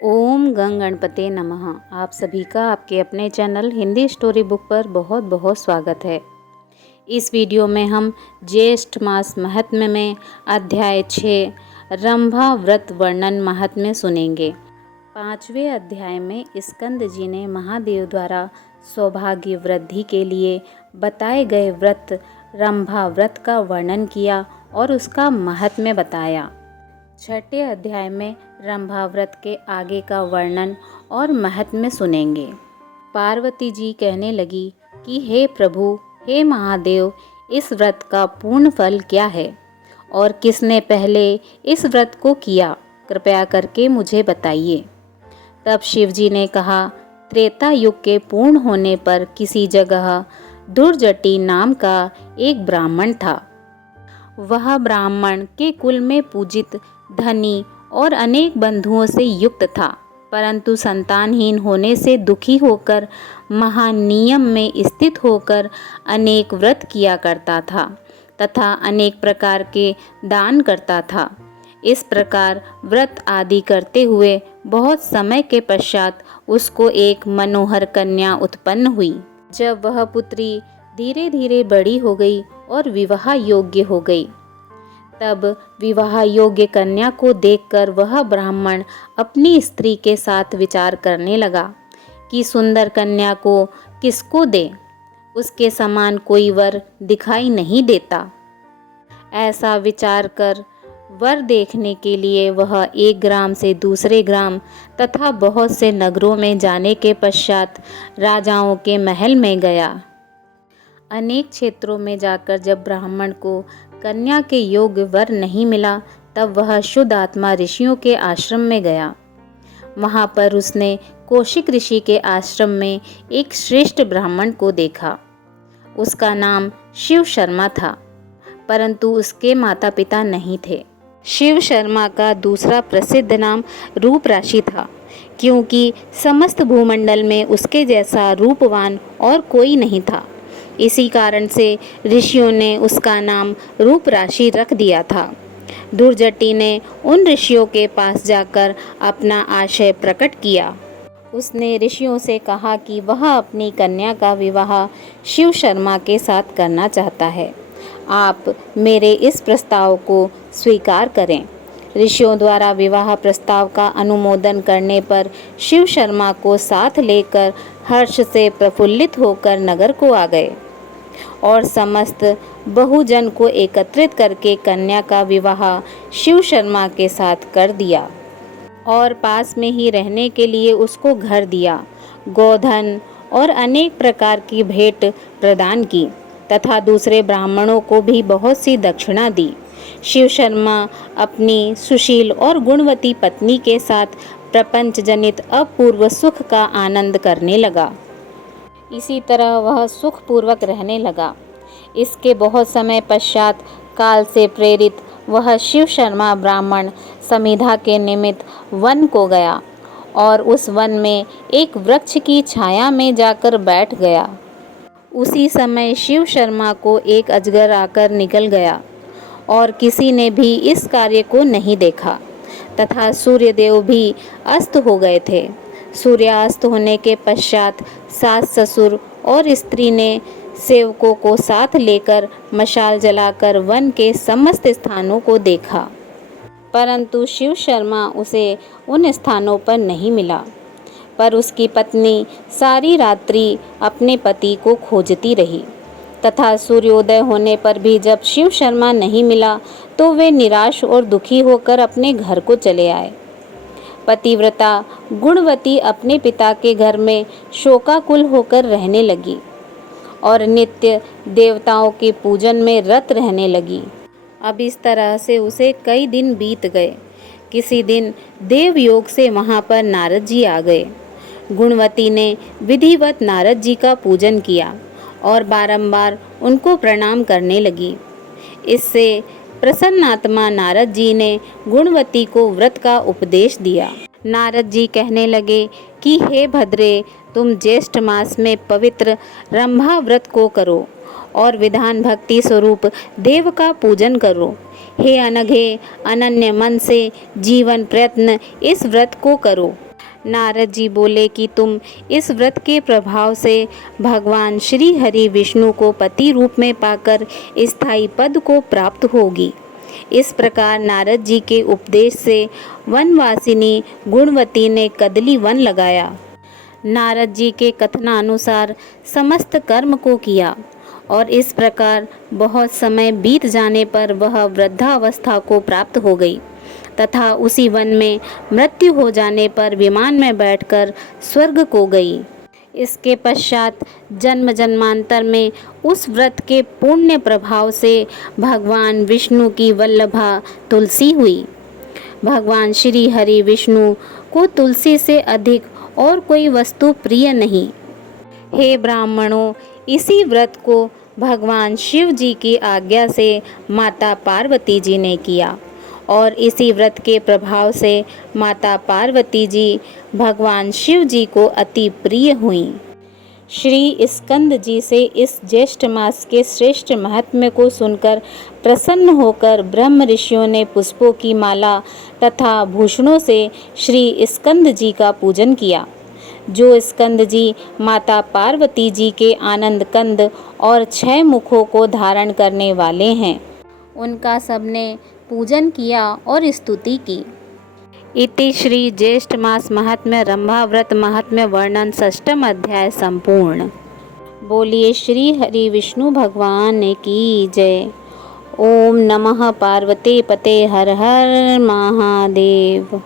ओम गंग गणपते नमः। आप सभी का आपके अपने चैनल हिंदी स्टोरी बुक पर बहुत बहुत स्वागत है। इस वीडियो में हम ज्येष्ठ मास महात्म्य में अध्याय 6 रंभा व्रत वर्णन महात्म्य सुनेंगे। 5वें अध्याय में स्कंद जी ने महादेव द्वारा सौभाग्य वृद्धि के लिए बताए गए व्रत रंभा व्रत का वर्णन किया और उसका महात्म्य बताया। 6ठे अध्याय में रंभा व्रत के आगे का वर्णन और महात्म्य सुनेंगे। पार्वती जी कहने लगी कि हे प्रभु, हे महादेव, इस व्रत का पूर्ण फल क्या है और किसने पहले इस व्रत को किया, कृपया करके मुझे बताइए। तब शिवजी ने कहा, त्रेता युग के पूर्ण होने पर किसी जगह दुर्जटी नाम का एक ब्राह्मण था। वह ब्राह्मण के कुल में पूजित, धनी और अनेक बंधुओं से युक्त था, परंतु संतानहीन होने से दुखी होकर महानियम में स्थित होकर अनेक व्रत किया करता था तथा अनेक प्रकार के दान करता था। इस प्रकार व्रत आदि करते हुए बहुत समय के पश्चात उसको एक मनोहर कन्या उत्पन्न हुई। जब वह पुत्री धीरे धीरे बड़ी हो गई और विवाह योग्य हो गई, तब विवाह योग्य कन्या को देखकर वह ब्राह्मण अपनी स्त्री के साथ विचार करने लगा कि सुंदर कन्या को किसको दे, उसके समान कोई वर दिखाई नहीं देता। ऐसा विचार कर वर देखने के लिए वह एक ग्राम से दूसरे ग्राम तथा बहुत से नगरों में जाने के पश्चात राजाओं के महल में गया। अनेक क्षेत्रों में जाकर जब ब्राह्मण को कन्या के योग्य वर नहीं मिला, तब वह शुद्ध आत्मा ऋषियों के आश्रम में गया। वहां पर उसने कौशिक ऋषि के आश्रम में एक श्रेष्ठ ब्राह्मण को देखा। उसका नाम शिव शर्मा था, परंतु उसके माता पिता नहीं थे। शिव शर्मा का दूसरा प्रसिद्ध नाम रूपराशि था, क्योंकि समस्त भूमंडल में उसके जैसा रूपवान और कोई नहीं था। इसी कारण से ऋषियों ने उसका नाम रूपराशि रख दिया था। दुर्जटी ने उन ऋषियों के पास जाकर अपना आशय प्रकट किया। उसने ऋषियों से कहा कि वह अपनी कन्या का विवाह शिव शर्मा के साथ करना चाहता है। आप मेरे इस प्रस्ताव को स्वीकार करें। ऋषियों द्वारा विवाह प्रस्ताव का अनुमोदन करने पर शिव शर्मा को साथ लेकर हर्ष से प्रफुल्लित होकर नगर को आ गए और समस्त बहुजन को एकत्रित करके कन्या का विवाह शिव शर्मा के साथ कर दिया और पास में ही रहने के लिए उसको घर दिया, गोधन और अनेक प्रकार की भेंट प्रदान की तथा दूसरे ब्राह्मणों को भी बहुत सी दक्षिणा दी। शिव शर्मा अपनी सुशील और गुणवती पत्नी के साथ प्रपंच जनित अपूर्व सुख का आनंद करने लगा। इसी तरह वह सुखपूर्वक रहने लगा। इसके बहुत समय पश्चात काल से प्रेरित वह शिव शर्मा ब्राह्मण समिधा के निमित्त वन को गया और उस वन में एक वृक्ष की छाया में जाकर बैठ गया। उसी समय शिव शर्मा को एक अजगर आकर निगल गया और किसी ने भी इस कार्य को नहीं देखा तथा सूर्यदेव भी अस्त हो गए थे। सूर्यास्त होने के पश्चात सास ससुर और स्त्री ने सेवकों को साथ लेकर मशाल जलाकर वन के समस्त स्थानों को देखा, परंतु शिव शर्मा उसे उन स्थानों पर नहीं मिला। पर उसकी पत्नी सारी रात्रि अपने पति को खोजती रही तथा सूर्योदय होने पर भी जब शिव शर्मा नहीं मिला तो वे निराश और दुखी होकर अपने घर को चले आए। पतिव्रता गुणवती अपने पिता के घर में शोकाकुल होकर रहने लगी और नित्य देवताओं के पूजन में रत रहने लगी। अब इस तरह से उसे कई दिन बीत गए। किसी दिन देवयोग से वहां पर नारद जी आ गए। गुणवती ने विधिवत नारद जी का पूजन किया और बारंबार उनको प्रणाम करने लगी। इससे प्रसन्नात्मा नारद जी ने गुणवती को व्रत का उपदेश दिया। नारद जी कहने लगे कि हे भद्रे, तुम ज्येष्ठ मास में पवित्र रंभा व्रत को करो और विधान भक्ति स्वरूप देव का पूजन करो। हे अनघे, अनन्य मन से जीवन प्रयत्न इस व्रत को करो। नारद जी बोले कि तुम इस व्रत के प्रभाव से भगवान श्री हरि विष्णु को पति रूप में पाकर स्थायी पद को प्राप्त होगी। इस प्रकार नारद जी के उपदेश से वनवासिनी गुणवती ने कदली वन लगाया। नारद जी के कथनानुसार समस्त कर्म को किया और इस प्रकार बहुत समय बीत जाने पर वह वृद्धावस्था को प्राप्त हो गई तथा उसी वन में मृत्यु हो जाने पर विमान में बैठकर स्वर्ग को गई। इसके पश्चात जन्म जन्मांतर में उस व्रत के पुण्य प्रभाव से भगवान विष्णु की वल्लभा तुलसी हुई। भगवान श्री हरि विष्णु को तुलसी से अधिक और कोई वस्तु प्रिय नहीं। हे ब्राह्मणों, इसी व्रत को भगवान शिव जी की आज्ञा से माता पार्वती जी ने किया और इसी व्रत के प्रभाव से माता पार्वती जी भगवान शिव जी को अति प्रिय हुईं। श्री स्कंद जी से इस ज्येष्ठ मास के श्रेष्ठ महात्म्य को सुनकर प्रसन्न होकर ब्रह्म ऋषियों ने पुष्पों की माला तथा भूषणों से श्री स्कंद जी का पूजन किया। जो स्कंद जी माता पार्वती जी के आनंद कंद और 6 मुखों को धारण करने वाले हैं, उनका सबने पूजन किया और स्तुति की। इति श्री ज्येष्ठ मास महात्म्य रंभा व्रत महात्म्य वर्णन 6म अध्याय संपूर्ण। बोलिए श्री हरि विष्णु भगवान की जय। ओम नमः पार्वती पते हर हर महादेव।